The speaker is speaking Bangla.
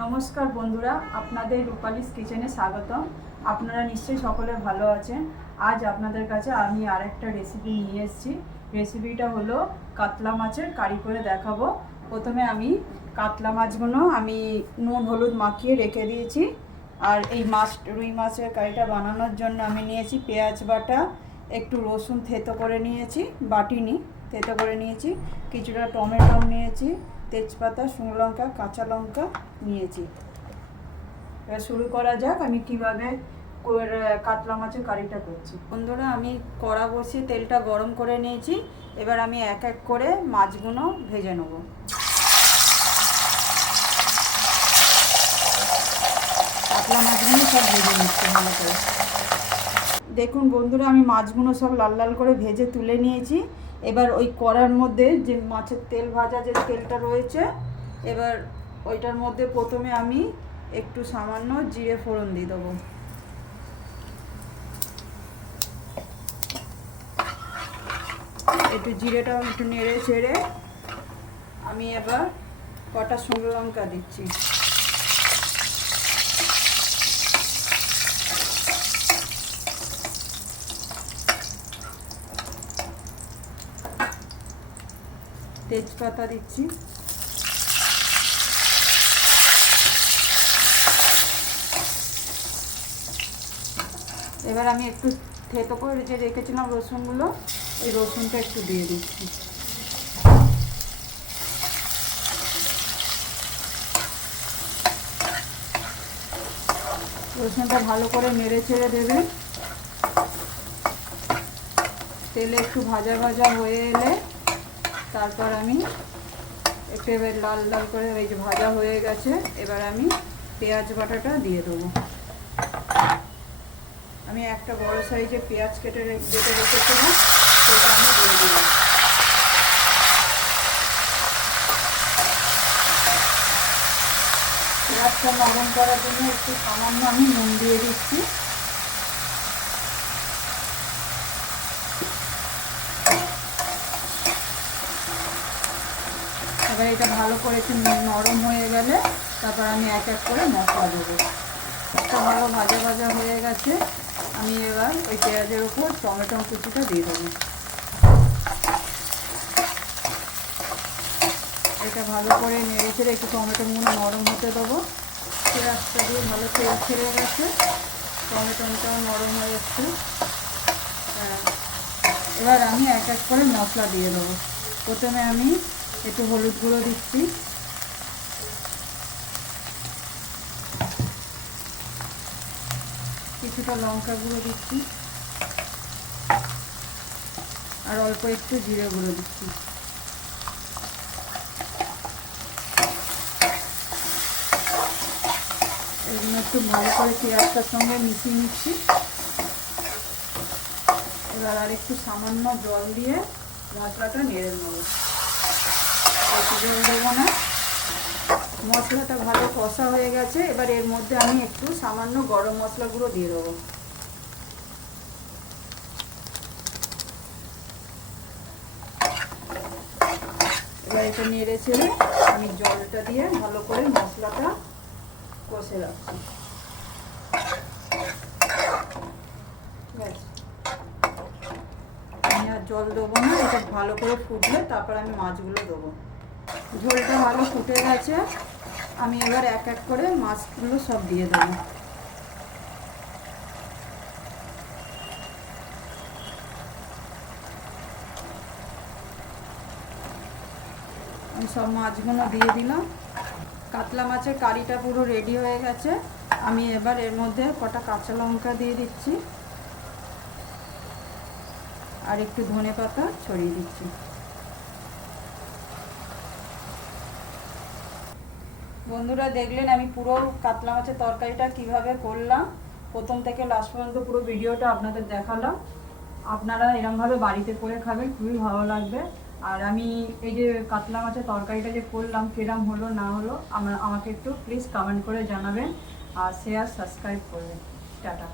নমস্কার বন্ধুরা, আপনাদের রূপালিস কিচেনে স্বাগতম। আপনারা নিশ্চয়ই সকলে ভালো আছেন। আজ আপনাদের কাছে আমি আরেকটা রেসিপি নিয়ে এসেছি। রেসিপিটা হলো কাতলা মাছের কারি করে দেখাবো। প্রথমে আমি কাতলা মাছগুলো আমি নুন হলুদ মাখিয়ে রেখে দিয়েছি। আর এই রুই মাছের কারিটা বানানোর জন্য আমি নিয়েছি পেঁয়াজ বাটা, একটু রসুন থেতো করে নিয়েছি, বাটিনি থেতো করে নিয়েছি, কিছুটা টমেটো নিয়েছি, তেজপাতা, শুকনো লঙ্কা, কাঁচা লঙ্কা নিয়েছি। এবার শুরু করা যাক আমি কিভাবে কাতলা মাছের কারিটা করছি। বন্ধুরা, আমি কড়া বসিয়ে তেলটা গরম করে নিয়েছি। এবার আমি এক এক করে মাছগুলো ভেজে নেব। কাতলা মাছগুলো সব ভেজে নিচ্ছি ভালো করে। দেখুন বন্ধুরা, আমি মাছগুলো সব লাল লাল করে ভেজে তুলে নিয়েছি। এবার ওই কড়ার মধ্যে যে মাছের তেল ভাজা যে তেলটা রয়েছে, এবার ওইটার মধ্যে প্রথমে আমি একটু সামান্য জিরে ফোড়ন দিয়ে দেবো। একটু জিরেটা একটু নেড়ে ছেড়ে আমি এবার কটা শুকনো লঙ্কা দিচ্ছি। তেজপাতা দিচ্ছি। এবার আমি একটু থেতো করে যে রেখেছিলাম রসুনগুলো, এই রসুনটা একটু দিয়ে দিচ্ছি। রসুনটা ভালো করে নেড়ে ছেড়ে দেবে। তেলে একটু ভাজা ভাজা হয়ে এলে তারপর আমি একটু এবার লাল লাল করে, এই যে ভাজা হয়ে গেছে, এবার আমি পেঁয়াজ বাটাটা দিয়ে দেবো। আমি একটা বড় সাইজের পেঁয়াজ কেটে রেখেছিলাম, সেটা আমি দিয়ে দিলাম। পেঁয়াজটা নরম করার জন্য একটু সামান্য আমি নুন দিয়ে দিচ্ছি। এবার এটা ভালো করে একটু নরম হয়ে গেলে তারপর আমি এক এক করে মশলা দেবো। একটা ভালো ভাজা ভাজা হয়ে গেছে, আমি এবার ওই পেঁয়াজের উপর টমেটো কুচিটা দিয়ে দেবো। এটা ভালো করে নেড়ে ছেড়ে একটু টমেটোগুলো নরম হতে দেবো। পেঁয়াজটা দিয়ে ভালো তেল ছেড়ে গেছে, টমেটোটাও নরম হয়ে যাচ্ছে। এবার আমি এক এক করে মশলা দিয়ে দেবো। প্রথমে আমি একটু হলুদ গুঁড়ো দিচ্ছি, কিছুটা লঙ্কা গুঁড়ো দিচ্ছি, আর অল্প একটু জিরে গুঁড়ো দিচ্ছি। এগুলো একটু ভালো করে পেঁয়াজটার সঙ্গে মিশিয়ে নিচ্ছি। এবার আর একটু সামান্য জল দিয়ে মশলাটা নেড়ে নেব। একটু জল দেবো না। মশলাটা ভালো কষা হয়ে গেছে, এবার এর মধ্যে আমি একটু সামান্য গরম মশলা গুঁড়ো দিয়ে দেবো। এবার এটা নেড়ে ছেড়ে আমি জলটা দিয়ে ভালো করে মশলাটা কষে রাখছি। আমি আর জল দেবো না, এটা ভালো করে ফুটলে তারপর আমি মাছগুলো দেবো। ঝোলটা ভালো ফুটে গেছে, আমি এবার এক এক করে মাছগুলো সব দিয়ে দেবো। আমি সব মাছগুলো দিয়ে দিলাম। কাতলা মাছের কারিটা পুরো রেডি হয়ে গেছে। আমি এবার এর মধ্যে কটা কাঁচা লঙ্কা দিয়ে দিচ্ছি আর একটু ধনেপাতা ছড়িয়ে দিচ্ছি। বন্ধুরা, দেখলেন আমি পুরো কাতলা মাছের তরকারিটা কিভাবে করলাম। প্রথম থেকে লাস্ট পর্যন্ত পুরো ভিডিওটা আপনাদের দেখালাম। আপনারা এরমভাবে বাড়িতে করে খাবেন, খুবই ভালো লাগবে। আর আমি এই যে কাতলা মাছের তরকারিটা যে করলাম, কিরম হলো না হলো আমাকে একটু প্লিজ কমেন্ট করে জানাবেন, আর শেয়ার সাবস্ক্রাইব করবেন। টাটা।